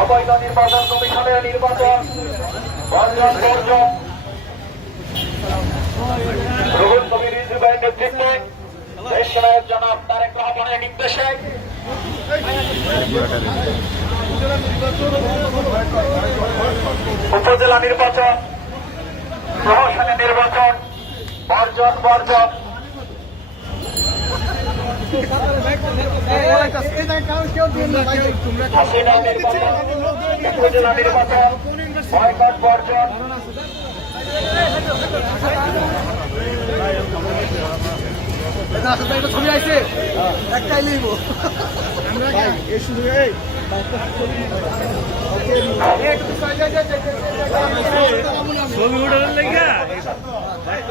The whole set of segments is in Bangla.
অবৈধ নির্বাচন কমিশনের নির্বাচন বর্জন। বর্জন কবির নেতৃত্বে তারেক রহমানের নির্দেশে। উপজেলা নির্বাচন প্রহসনের নির্বাচন, বর্জন বর্জন। বয়কট বর্জন ছবি আইছে একটাই লিখব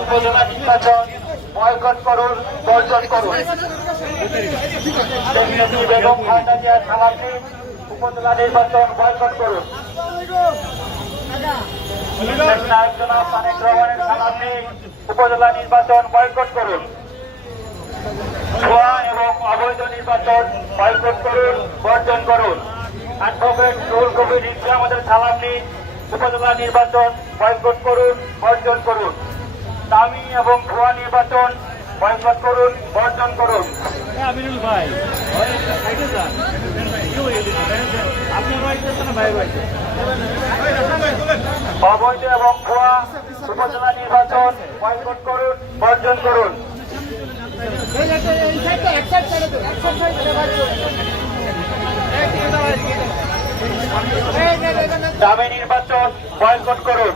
উপজেলা নির্বাচন বয়কট করুন, বর্জন করুন। উপজেলা নির্বাচন বয়কট করুন। নায়ক উপজেলা নির্বাচন বয়কট করুন। ভুয়া এবং অবৈধ নির্বাচন বয়কট করুন, বর্জন করুন। অ্যাডভোকেট রুল কবির রিজভী আমাদের সালামনি উপজেলা নির্বাচন বয়কট করুন, বর্জন করুন। দামি এবং ভুয়া নির্বাচন বয়কট করুন বর্জন করুন। আমিনুল ভাই। অবৈধ এবং ভুয়া উপজেলা নির্বাচন বয়কট করুন বর্জন করুন। দামি নির্বাচন বয়কট করুন।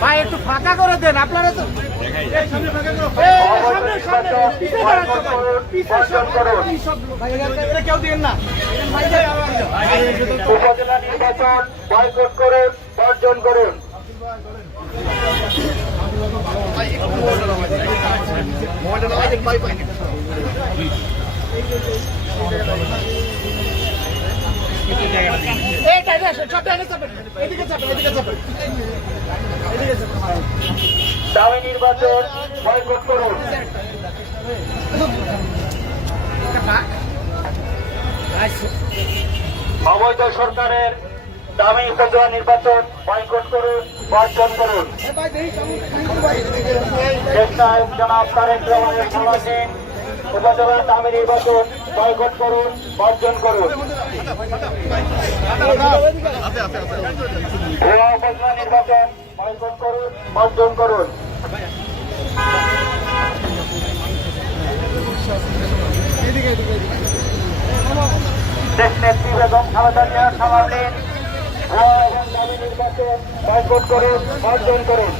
ভাই একটু ফাঁকা করে দেন আপনারা তো উপজেলা নির্বাচন বয়কট করুন বর্জন করুন। আসেন সব নির্বাচন বয়কট করুন। অবৈধ সরকারের দামি উপজেলা নির্বাচন বয়কট করুন বর্জন করুন। জনাব তারেক রহমানের সমাজে উপজেলার দামি নির্বাচন বয়কট করুন, বর্জন করুন। ভুয়া উপজেলা নির্বাচন বয়কট করুন, বর্জন করুন। দেশ নেত্রী বেগম খালেদা জিয়ার সামনে বয়কট করুন, বর্জন করুন।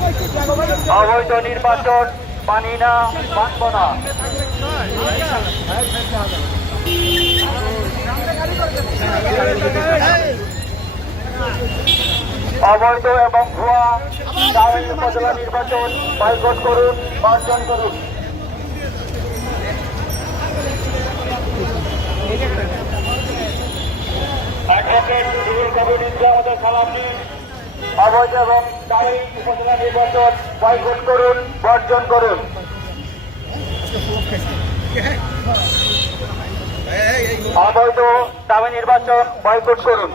অবৈধ নির্বাচন মানি না, মানব না। অবৈধ এবং ভুয়া দামি উপজেলা নির্বাচন বয়কট করুন বর্জন করুন। অ্যাডভোকেট কবির ইসলাম আমাদের অবৈধ এবং দাবি নির্বাচন বয়কট করুন বর্জন করুন। অবৈধ দাবি নির্বাচন বয়কট করুন।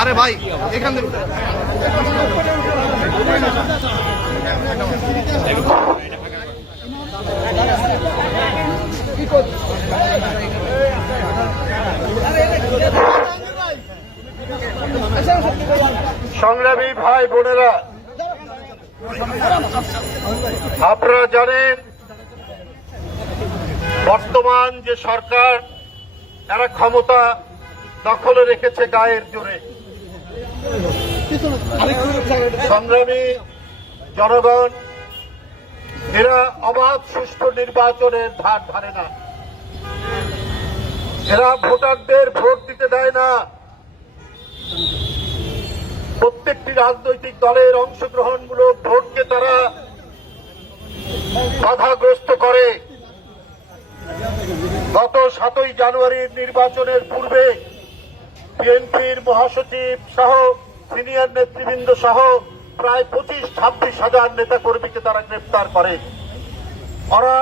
আরে ভাই এখান থেকে সংগ্রামী ভাই বোনেরা, আপনারা জানেন, বর্তমান যে সরকার তারা ক্ষমতা দখলে রেখেছে গায়ের জোরে, সংগ্রামী জনগণ, এরা অবাধ সুষ্ঠু নির্বাচনের ধার ধারে না। এরা ভোটারদের ভোট দিতে দেয় না। প্রত্যেকটি রাজনৈতিক দলের অংশগ্রহণমূলক ভোটকে তারা বাধাগ্রস্ত করে। গত সাতই জানুয়ারির নির্বাচনের পূর্বে বিএনপির মহাসচিব সহ সিনিয়র নেতৃবৃন্দ সহ প্রায় পঁচিশ, ছাব্বিশ হাজার নেতাকর্মীকে তারা গ্রেপ্তার করে। ওরা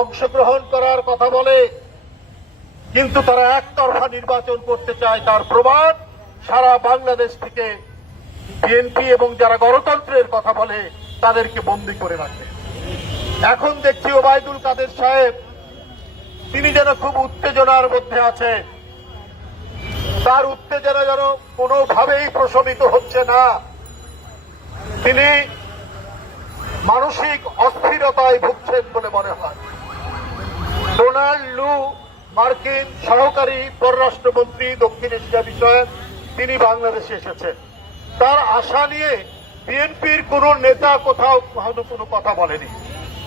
অংশগ্রহণ করার কথা বলে কিন্তু তারা একতরফা নির্বাচন করতে চায় তার প্রমাণ সারা বাংলাদেশ থেকে বিএনপি এবং যারা গণতন্ত্রের কথা বলে তাদেরকে বন্দি করে রাখে। এখন দেখছি ওবায়দুল কাদের সাহেব, তিনি যেন খুব উত্তেজনার মধ্যে আছে তার উত্তেজনা যেন কোনোভাবেই প্রশমিত হচ্ছে না। তিনি মানসিক অস্থিরতায় ভুগছেন বলে মনে হয়। ডোনাল্ড লু মার্কিন সহকারী পররাষ্ট্রমন্ত্রী দক্ষিণ এশিয়া বিষয়ে তিনি বাংলাদেশে এসেছেন। তার আশা নিয়ে বিএনপির কোন নেতা কোথাও কোনো কথা বলেনি।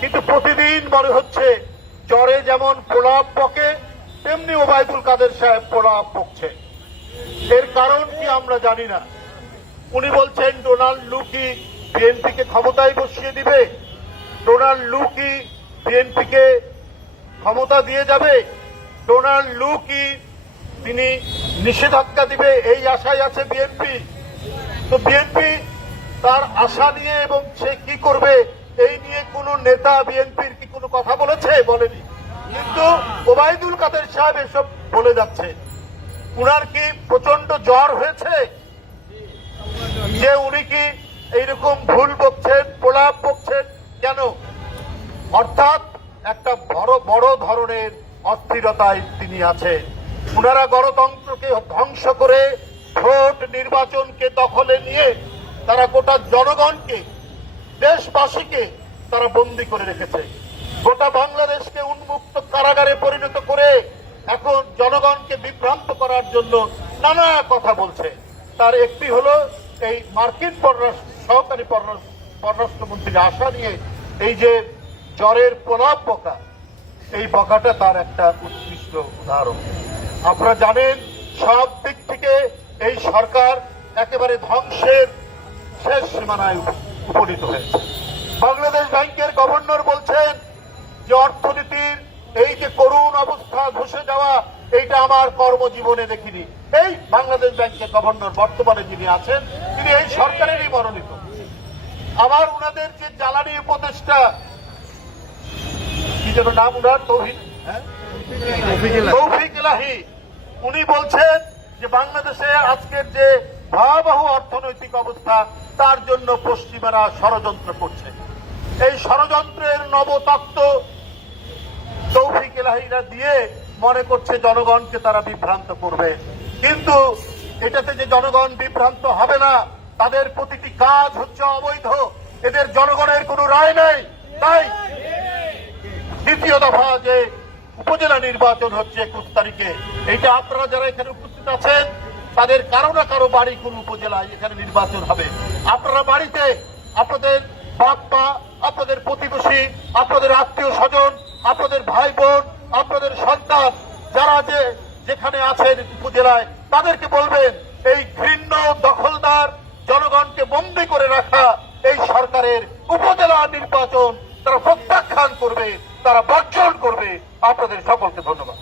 কিন্তু প্রতিদিন মনে হচ্ছে, জ্বরে যেমন প্রলাপ পকে তেমনি ওবায়দুল কাদের সাহেব প্রলাপ পকছে এর কারণ কি আমরা জানি না। উনি বলছেন, ডোনাল্ড লুকি বিএনপিকে ক্ষমতায় বসিয়ে দিবে। ডোনাল্ড লুকি বিএনপিকে ক্ষমতা দিয়ে যাবে। ডোনাল্ড লু কি তিনি নিষেধাজ্ঞা দিবে? এই আশায় আছে বিএনপি তো বিএনপি তার আশা নিয়ে এবং সে কি করবে? এই নিয়ে কোন নেতা বিএনপির কি কোনো কথা বলেছে? বলেনি। কিন্তু ওবায়দুল কাদের সাহেব এসব বলে যাচ্ছে। উনার কি প্রচণ্ড জ্বর হয়েছে? যে উনি কি এইরকম ভুল বকছেন, প্রলাপ বকছেন? অস্থিরতায় তিনি আছেন। উনারা গণতন্ত্রকে ধ্বংস করে ভোট নির্বাচনকে দখলে নিয়ে তারা গোটা জনগণকে, দেশবাসীকে তারা বন্দী করে রেখেছে। গোটা বাংলাদেশকে উন্মুক্ত কারাগারে পরিণত করে এখন জনগণকে বিভ্রান্ত করার জন্য নানা কথা বলছে। তার একটি হলো এই মার্কিন পররাষ্ট্র, সহকারী পররাষ্ট্র- পররাষ্ট্রমন্ত্রীর আশা নিয়ে এই যে জ্বরের প্রলাপ বকা এই বকাটা তার একটা উৎকৃষ্ট উদাহরণ। আপনারা জানেন, সব দিক থেকে এই সরকার একেবারে ধ্বংসের শেষ সীমানায় উপনীত হয়েছে। বাংলাদেশ ব্যাংকের গভর্নর বলছেন যে অর্থনীতির এই যে করুণ অবস্থা ধসে যাওয়া, এইটা আমার কর্মজীবনে দেখিনি। এই বাংলাদেশ ব্যাংকের গভর্নর বর্তমানে যিনি আছেন, তিনি এই সরকারেরই মনোনীত। আবার উনাদের যে জ্বালানি উপদেষ্টা যেন নাম উনার হ্যাঁ? তৌফিক ইলাহি। উনি বলছেন যে বাংলাদেশে আজকের যে ভয়াবহ অর্থনৈতিক অবস্থা, তার জন্য পশ্চিমারা ষড়যন্ত্র করছে। এই ষড়যন্ত্রের নবতত্ত্ব তৌফিক এলাহিরা দিয়ে মনে করছে জনগণকে তারা বিভ্রান্ত করবে। কিন্তু এটাতে যে জনগণ বিভ্রান্ত হবে না, তাদের প্রতিটি কাজ হচ্ছে অবৈধ। এদের জনগণের কোনো রায় নেই। তাই দ্বিতীয় দফা যে উপজেলা নির্বাচন হচ্ছে একুশ তারিখে, এইটা আপনারা যারা এখানে উপস্থিত আছেন, তাদের কারও না কারও বাড়ি কোন উপজেলায় এখানে নির্বাচন হবে। আপনারা বাড়িতে আপনাদের বাপ মা আপনাদের প্রতিবেশী, আপনাদের আত্মীয় স্বজন, আপনাদের ভাই বোন, আপনাদের সন্তান, যারা যে যেখানে আছেন উপজেলায়, তাদেরকে বলবেন, এই ঘৃণ্য দখলদার জনগণকে বন্দী করে রাখা এই সরকারের উপজেলা নির্বাচন তারা প্রত্যাখ্যান করবে। তারা বর্জন করবে। আপনাদের সকলকে ধন্যবাদ।